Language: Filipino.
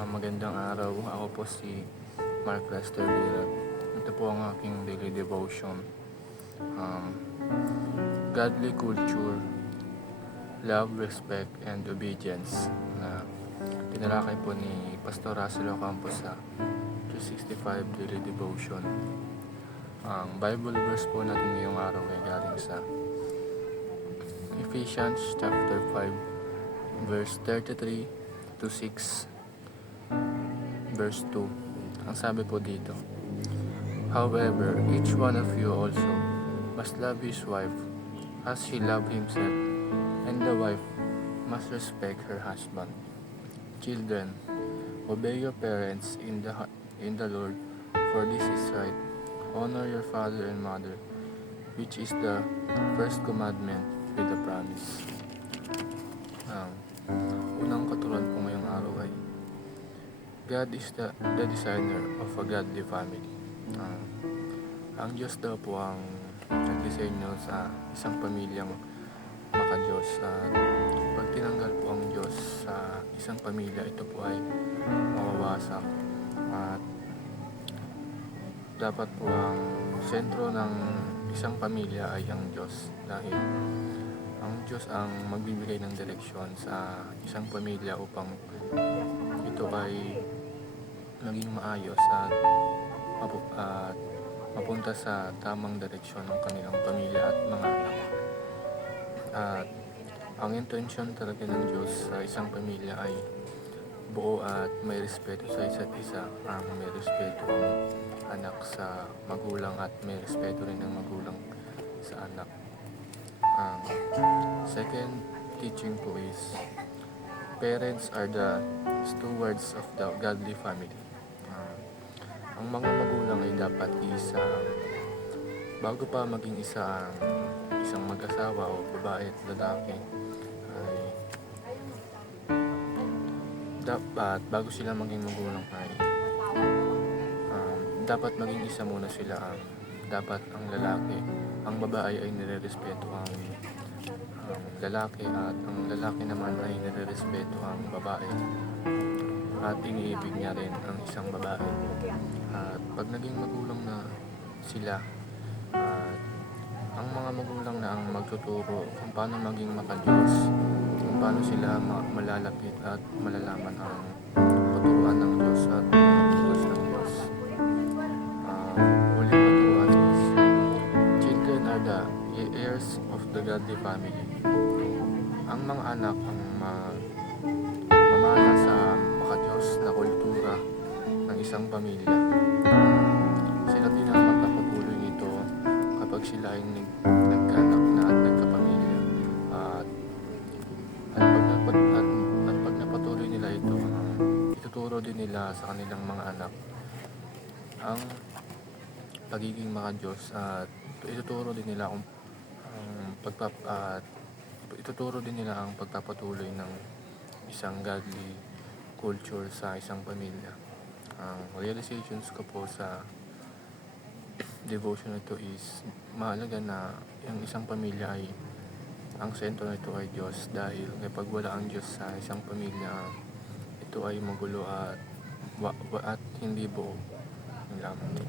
Magandang araw. Ako po si Mark Lester Lira. Ito po ang aking daily devotion. Um, Godly culture, love, respect, and obedience na tinalakay po ni Pastor Russell Ocampo sa 265 daily devotion. Ang Bible verse po natin ngayong araw ay galing sa Ephesians chapter 5 verse 33 to 6 verse 2. Ang sabi po dito, however, each one of you also must love his wife as he loved himself, and the wife must respect her husband. Children, obey your parents in the Lord, for this is right. Honor your father and mother, which is the first commandment with a promise. Unang katuruan po ngayong araw ay God is the designer of a godly family. Ang Diyos daw po ang nagdisenyo sa isang pamilyang maka-Diyos. Pag tinanggal po ang Diyos sa isang pamilya, ito po ay mawawasak. At dapat po ang sentro ng isang pamilya ay ang Diyos, dahil ang Diyos ang magbibigay ng direksyon sa isang pamilya upang ito ay maging maayos at mapunta sa tamang direksyon ng kanilang pamilya at mga anak. At ang intensyon talaga ng Diyos sa isang pamilya ay buo at may respeto sa isa't isa. May respeto ang anak sa magulang at may respeto rin ang magulang sa anak. Second teaching po is parents are the stewards of the godly family. Ang mga magulang ay dapat bago pa maging isang mag-asawa o babae at lalaki, ay dapat bago sila maging magulang ay dapat maging isa muna sila. Dapat ang babae ay nire-respeto ang lalaki, at ang lalaki naman ay nire-respeto ang babae at iniibig niya rin ang isang babae. At pag naging magulang na sila, ang mga magulang na ang magtuturo kung paano maging maka-Diyos, kung paano sila malalapit at malalaman ang paturuan ng Diyos at utos ng Diyos. Huling paturuan is children are the heirs of the godly family. Ang mga anak ang mamana sa maka-Diyos na kultura ng isang pamilya. Sila din ang magpapatuloy nito kapag sila ay nagkaanak na at nagkapamilya. At pag napatuloy nila ito, ituturo din nila sa kanilang mga anak ang pagiging maka-Diyos, at ituturo din nila ang pagpapatuloy ng isang godly culture sa isang pamilya. Ang realizations ko po sa devotion ito is mahalaga na yung isang pamilya ay ang sentro nito ay Diyos, dahil kapag wala ang Diyos sa isang pamilya, ito ay magulo at hindi buo. Yun lamang.